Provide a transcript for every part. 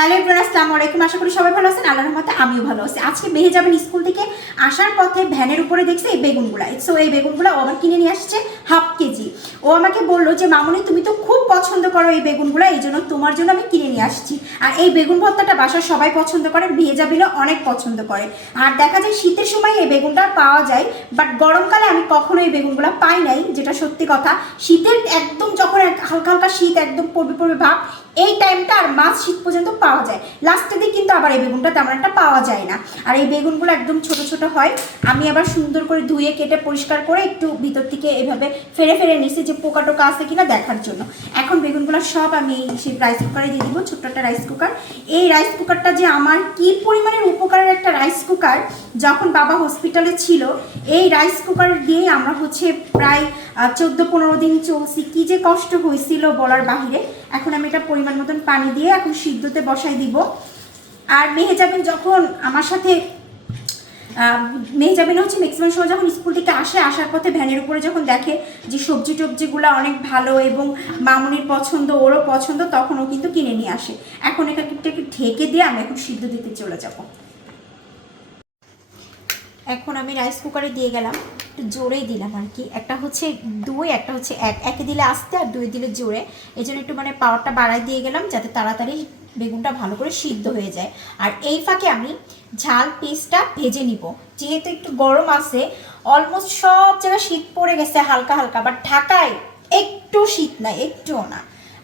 Hello everyone, আসসালামু আলাইকুম। আশা করি সবাই ভালো আছেন। আল্লাহর রহমতে আমিও ভালো আছি। আজকে মেহে যাবেন স্কুল থেকে আসার পথে ভ্যানের উপরে দেখছে এই বেগুনগুলা। সো এই বেগুনগুলো ও আবার কিনে নিয়ে আসছে হাফ কেজি। ও আমাকে বলল যে, মামনি, তুমি তো খুব পছন্দ করো এই বেগুনগুলো, এই জন্য তোমার জন্য আমি কিনে নিয়ে আসছি। আর এই বেগুন ভর্তাটা বাসার সবাই পছন্দ করে ভেজা বিলে অনেক পছন্দ করে। আর দেখা যায় শীতের সময় এই বেগুনটা পাওয়া যায় বাট গরমকালে আমি কখনো এই বেগুনগুলো পাই নাই, যেটা সত্যি কথা। শীতের একদম যখন হালকা হালকা শীত, একদম পড়বে পড়বে ভাব এই টাইমটা আর মাছ শীত পর্যন্ত পাওয়া যায়। লাস্টের দিকে কিন্তু আবার এই বেগুনটা তেমন একটা পাওয়া যায় না। আর এই বেগুনগুলো একদম ছোট ছোট হয়। আমি আবার সুন্দর করে ধুয়ে কেটে পরিষ্কার করে একটু ভিতর থেকে এভাবে ফেরে ফেরে নিছি যে পোকা টোকা আছে কিনা দেখার জন্য। এখন বেগুনগুলো সব আমি সেই রাইস কুকারে দিয়ে দিব, ছোট্ট একটা রাইস কুকার এই রাইস কুকারটা যে আমার কি পরিমাণের উপকারের একটা রাইস কুকার যখন বাবা হসপিটালে ছিল, এই রাইস কুকার দিয়ে আমরা হচ্ছে প্রায় চোদ্দ পনেরো দিন চলছি। কি যে কষ্ট হয়েছিল বলার বাহিরে। এখন আমি এটা পরিমাণ মতন পানি দিয়ে এখন সিদ্ধতে বসাই দিব। আর মেহে যাবেন যখন আমার সাথে মেয়ে যাবেন হচ্ছে ম্যাক্সিমাম সময় যখন স্কুল থেকে আসে, আসার পথে ভ্যানের উপরে যখন দেখে যে সবজি টবজিগুলো অনেক ভালো এবং মামুনির পছন্দ, ওরও পছন্দ, তখন ও কিন্তু কিনে নিয়ে আসে। এখন এটাকে ঢেকে দিয়ে আমি এখন সিদ্ধ দিতে চলে যাব। এখন আমি রাইস কুকারে দিয়ে গেলাম। একটু জোরেই দিলাম আর কি। একটা হচ্ছে দুই, একটা হচ্ছে এক। একে দিলে আস্তে আর দুই দিলে জোরে। এই জন্য একটু মানে পাওয়ারটা বাড়াই দিয়ে গেলাম যাতে তাড়াতাড়ি বেগুনটা ভালো করে সিদ্ধ হয়ে যায়। আর এই ফাঁকে আমি ঝাল পেস্টটা ভেজে নিব। যেহেতু একটু গরম আছে অলমোস্ট সব জায়গায় শীত পড়ে গেছে হালকা হালকা বাট ঢাকায় একটু শীত নাই, একটুও না।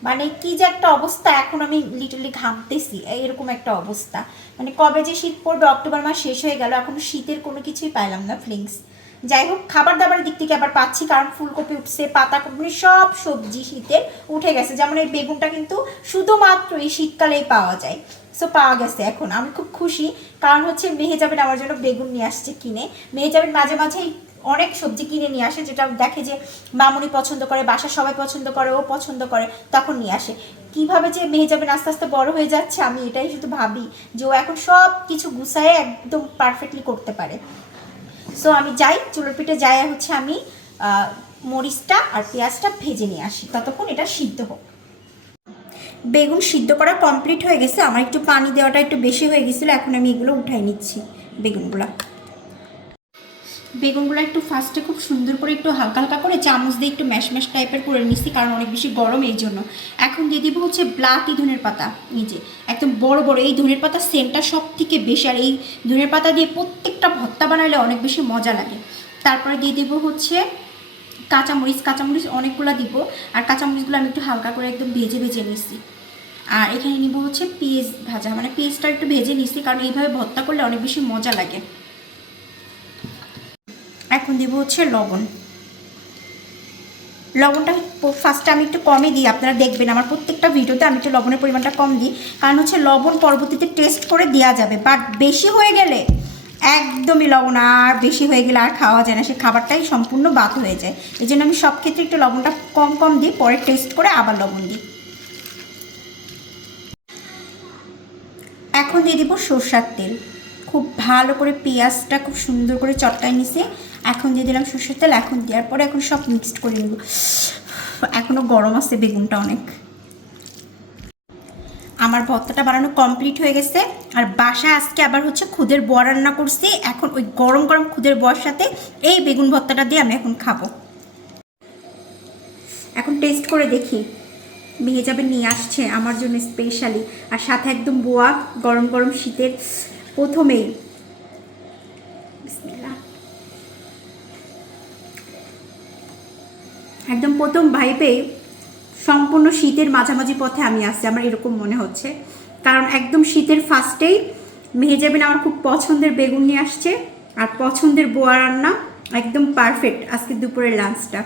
মানে কি যে একটা অবস্থা, এখন আমি লিটারলি ঘামতেছি, এরকম একটা অবস্থা। মানে কবে যে শীত পড়বে, অক্টোবর মাস শেষ হয়ে গেল, এখন শীতের কোনো কিছুই পাইলাম না ফিলিংস যাই হোক খাবার দাবারের দিক থেকে আবার পাচ্ছি, কারণ ফুলকপি উঠছে পাতাকপি সব সবজি শীতের উঠে গেছে। যেমন এই বেগুনটা কিন্তু শুধুমাত্র এই শীতকালেই পাওয়া যায়। সো পাওয়া গেছে এখন। আমি খুব খুশি। কারণ হচ্ছে মেহে যাবেন আমার জন্য বেগুন নিয়ে আসছে কিনে। মেহে যাবেন মাঝে মাঝেই অনেক সবজি কিনে নিয়ে আসে, যেটা দেখে যে মামুনি পছন্দ করে বাসা সবাই পছন্দ করে, ও পছন্দ করে, তখন নিয়ে আসে। কীভাবে যে মেয়ে যাবেন আস্তে আস্তে বড় হয়ে যাচ্ছে, আমি এটাই শুধু ভাবি যে ও এখন সব কিছু গুছায় একদম পারফেক্টলি করতে পারে। সো আমি যাই, চুলোর পিঠে যাই হচ্ছে আমি মরিচটা আর পেঁয়াজটা ভেজে নিয়ে আসি। ততক্ষণ এটা সিদ্ধ হোক। বেগুন সিদ্ধ করা কমপ্লিট হয়ে গেছে। আমার একটু পানি দেওয়াটা একটু বেশি হয়ে গেছিল, এখন আমি এগুলো উঠাই নিচ্ছি, বেগুনগুলো। বেগুনগুলো একটু ফার্স্টে খুব সুন্দর করে একটু হালকা হালকা করে চামচ দিয়ে একটু ম্যাশ ম্যাশ টাইপের করে নিচ্ছি, কারণ অনেক বেশি গরম এই জন্য। এখন দিয়ে দিব হচ্ছে ব্লাতি ধনের পাতা নিজে একদম বড় বড়, এই ধনের পাতা সেন্টটা সব থেকে বেশি, আর এই ধনের পাতা দিয়ে প্রত্যেকটা ভর্তা বানালে অনেক বেশি মজা লাগে। তারপরে দিয়ে দিব হচ্ছে কাঁচামরিচ কাঁচামরিচ অনেকগুলো দিব, আর কাঁচামরিচগুলো আমি একটু হালকা করে একদম ভেজে ভেজে নিচ্ছি। আর এখানে নিব হচ্ছে পেঁয়াজ ভাজা মানে পেঁয়াজটা একটু ভেজে নিচ্ছি, কারণ এইভাবে ভর্তা করলে অনেক বেশি মজা লাগে। এখন দিব হচ্ছে লবণ। লবণটা ফার্স্টে আমি একটু কমই দিই, আপনারা দেখবেন আমার প্রত্যেকটা ভিডিওতে আমি একটু লবণের পরিমাণটা কম দিই। কারণ হচ্ছে লবণ পরবর্তীতে টেস্ট করে দেওয়া যাবে বাট বেশি হয়ে গেলে একদমই লবণ আর বেশি হয়ে গেলে আর খাওয়া যায় না, সে খাবারটাই সম্পূর্ণ বাদ হয়ে যায়। এই জন্য আমি সব ক্ষেত্রে একটু লবণটা কম কম দিই, পরে টেস্ট করে আবার লবণ দিই। এখন দিয়ে দিব সর্ষার তেল। খুব ভালো করে পেঁয়াজটা খুব সুন্দর করে চটকায় নিছে। এখন দিয়ে দিলাম সর্ষের তেল, এখন দেওয়ার পরে এখন সব মিক্সড করে নেব। এখনও গরম আছে বেগুনটা অনেক। আমার ভর্তাটা বানানো কমপ্লিট হয়ে গেছে। আর বাসায় আজকে আবার হচ্ছে খুদের বয়া রান্না করছি। এখন ওই গরম গরম খুদের বয়ার সাথে এই বেগুন ভর্তাটা দিয়ে আমি এখন খাব। এখন টেস্ট করে দেখি। মেয়ে যাবে, নিয়ে আসছে আমার জন্য স্পেশালি আর সাথে একদম বোয়া, গরম গরম শীতের প্রথমেই। বিসমিল্লাহ। একদম প্রথম ভাইপে সম্পূর্ণ শীতের মাঝামাঝি পথে আমি আসছি, আমার এরকম মনে হচ্ছে। কারণ একদম শীতের ফার্স্টেই মেহেজাবিন আমার খুব পছন্দের বেগুন নিয়ে আসছে, আর পছন্দের বোয়া রান্না একদম পারফেক্ট আজকে দুপুরের লাঞ্চটা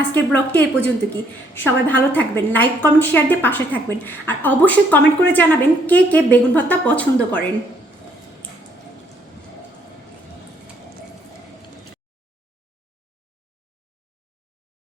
আজকের ব্লগটি এই পর্যন্ত কি? সবাই ভালো থাকবেন লাইক কমেন্ট শেয়ার দিয়ে পাশে থাকবেন, আর অবশ্যই কমেন্ট করে জানাবেন কে কে বেগুন ভর্তা পছন্দ করেন।